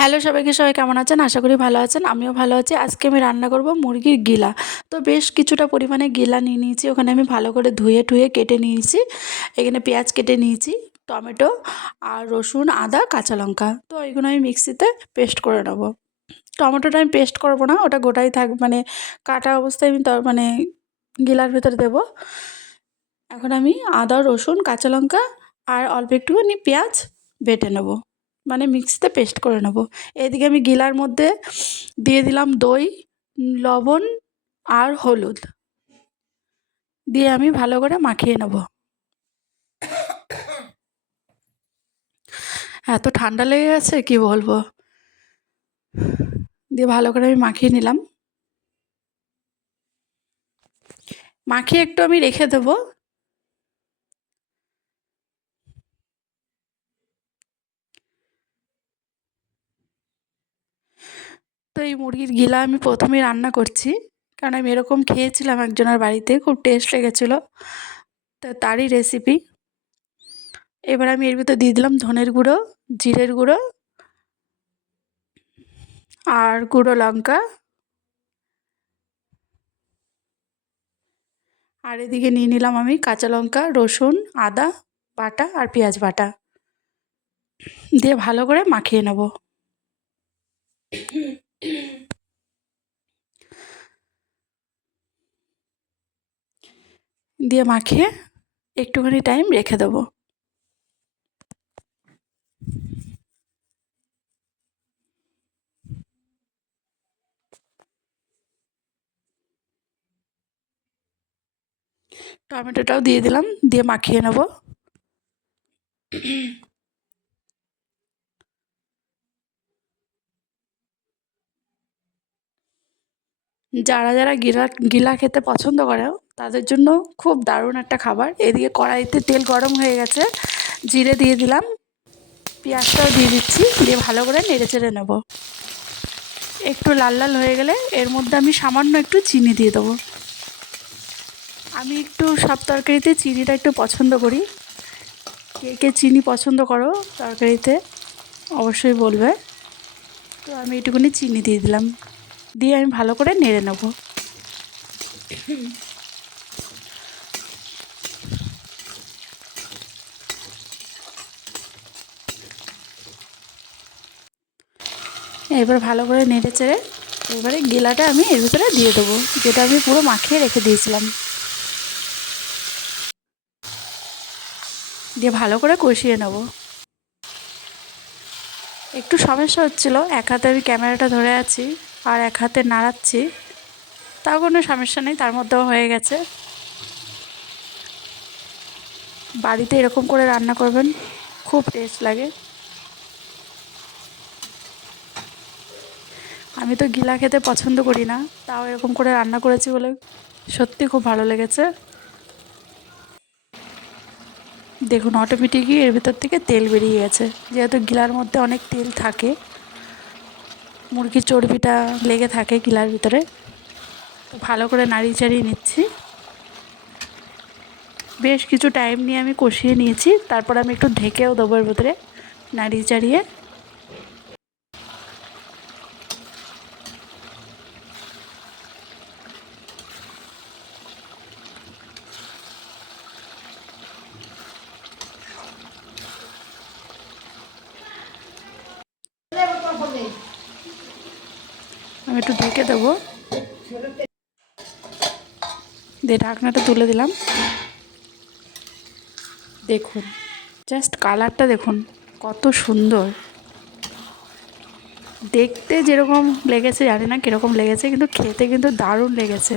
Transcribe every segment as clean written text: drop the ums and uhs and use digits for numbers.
Hello সবাইকে, সবাই কেমন আছেন? আশা করি ভালো আছেন। আমিও ভালো আছি। আজকে আমি রান্না করব মুরগির গিলা। তো বেশ কিছুটা পরিমাণে গিলা নিয়ে নিয়েছি। ওখানে আমি ভালো করে ধুয়ে টুয়ে কেটে নিয়েছি। এখানে পেঁয়াজ কেটে নিয়েছি, টমেটো আর রসুন, আদা, কাঁচা লঙ্কা। তো এগুলো আমি মিক্সিতে পেস্ট করে নেব। টমেটোটা আমি পেস্ট করব না, ওটা গোটাই থাক, মানে কাটা অবস্থায় আমি মানে গিলার ভেতরে দেব। এখন আমি আদা, রসুন, কাঁচা লঙ্কা আর অল্প একটুখানি পেঁয়াজ বেটে নেব, মানে মিক্সিতে পেস্ট করে নেব। এদিকে আমি গিলার মধ্যে দিয়ে দিলাম দই, লবণ আর হলুদ দিয়ে আমি ভালো করে মাখিয়ে নেব। এত ঠান্ডা লেগে গেছে কি বলবো। দিয়ে ভালো করে আমি মাখিয়ে নিলাম। মাখিয়ে একটু আমি রেখে দেবো। তো এই মুরগির গিলা আমি প্রথমেই রান্না করছি, কারণ আমি এরকম খেয়েছিলাম একজনের বাড়িতে, খুব টেস্ট লেগেছিলো। তো তারই রেসিপি। এবার আমি এর ভিতর দিয়ে দিলাম ধনের গুঁড়ো, জিরের গুঁড়ো আর গুঁড়ো লঙ্কা। আর এদিকে নিয়ে নিলাম আমি কাঁচা লঙ্কা, রসুন, আদা বাটা আর পেঁয়াজ বাটা দিয়ে ভালো করে মাখিয়ে নেব। দিয়ে মাখিয়ে একটুখানি টাইম রেখে দেবো। টমেটোটাও দিয়ে দিলাম, দিয়ে মাখিয়ে নেব। যারা যারা গিলা গিলা খেতে পছন্দ করে তাদের জন্য খুব দারুণ একটা খাবার। এদিকে কড়াইতে তেল গরম হয়ে গেছে, জিরে দিয়ে দিলাম, পেঁয়াজটাও দিয়ে দিচ্ছি, দিয়ে ভালো করে নেড়ে চেড়ে নেব। একটু লাল লাল হয়ে গেলে এর মধ্যে আমি সামান্য একটু চিনি দিয়ে দেবো। আমি একটু সব তরকারিতে চিনিটা একটু পছন্দ করি। কে কে চিনি পছন্দ করো তরকারিতে অবশ্যই বলবে। তো আমি একটুখানি চিনি দিয়ে দিলাম, দিয়ে আমি ভালো করে নেড়ে নেব। এবার ভালো করে নেড়ে চেড়ে এবারে গিলাটা আমি এর ভিতরে দিয়ে দেবো, যেটা আমি পুরো মাখিয়ে রেখে দিয়েছিলাম। দিয়ে ভালো করে কষিয়ে নেব। একটু সমস্যা হচ্ছিল, এক হাতে আমি ক্যামেরাটা ধরে আছি আর এক হাতে নাড়াচ্ছি, তাও কোনো সমস্যা নেই, তার মধ্যেও হয়ে গেছে। বাড়িতে এরকম করে রান্না করবেন, খুব টেস্ট লাগে। আমি তো গিলা খেতে পছন্দ করি না, তাও এরকম করে রান্না করেছি বলে সত্যি খুব ভালো লেগেছে। দেখুন অটোমেটিকই এর ভিতর থেকে তেল বেরিয়ে গেছে, যেহেতু গিলার মধ্যে অনেক তেল থাকে, মুরগির চর্বিটা লেগে থাকে গিলার ভিতরে। তো ভালো করে নাড়িয়ে চাড়িয়ে নিচ্ছি। বেশ কিছু টাইম নিয়ে আমি কষিয়ে নিয়েছি, তারপর আমি একটু ঢেকেও দেবো এর ভিতরে নাড়িয়ে চাড়িয়ে। আমি একটু ঢেকে দেবো, দিয়ে ঢাকনাটা তুলে দিলাম। দেখুন জাস্ট কালারটা দেখুন কত সুন্দর। দেখতে যেরকম লেগেছে জানি না কীরকম লেগেছে, কিন্তু খেতে কিন্তু দারুণ লেগেছে,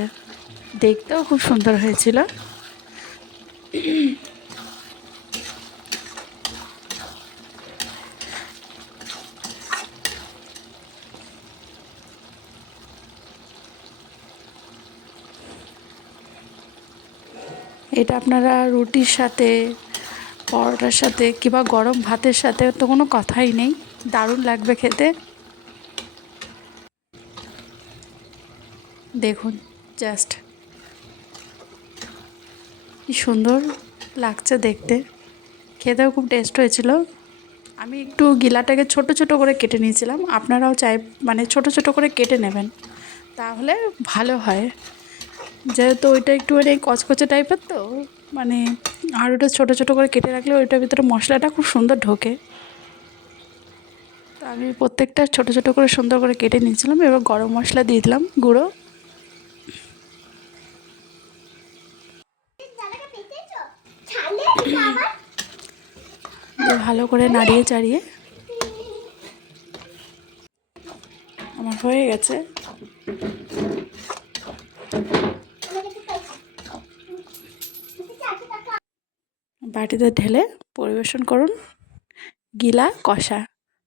দেখতেও খুব সুন্দর হয়েছিল। এটা আপনারা রুটির সাথে, পরোটার সাথে কিংবা গরম ভাতের সাথে তো কোনো কথাই নেই, দারুণ লাগবে খেতে। দেখুন জাস্ট কি সুন্দর লাগছে দেখতে, খেতেও খুব টেস্ট হয়েছিল। আমি একটু গিলাটাকে ছোট ছোট করে কেটে নিয়েছিলাম, আপনারাও চাই মানে ছোট ছোট করে কেটে নেবেন, তাহলে ভালো হয়। যেহেতু ওইটা একটু মানে কচকচে টাইপের তো, মানে আর ওটা ছোটো ছোটো করে কেটে রাখলে ওইটার ভিতরে মশলাটা খুব সুন্দর ঢোকে। তো আমি প্রত্যেকটা ছোটো ছোটো করে সুন্দর করে কেটে নিয়েছিলাম। এবার গরম মশলা দিয়ে দিলাম গুঁড়ো, দিয়ে ভালো করে নাড়িয়ে চাড়িয়ে আমার হয়ে গেছে। বাটিতে ঢেলে পরিবেশন করুন গিলা কষা।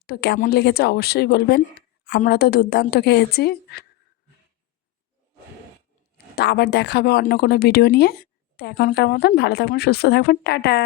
তো কেমন লেগেছে অবশ্যই বলবেন, আমরা তো দুর্দান্ত খেয়েছি। তো আবার দেখা হবে অন্য কোনো ভিডিও নিয়ে। তো এখনকার মতন ভালো থাকবেন, সুস্থ থাকবেন, টাটা।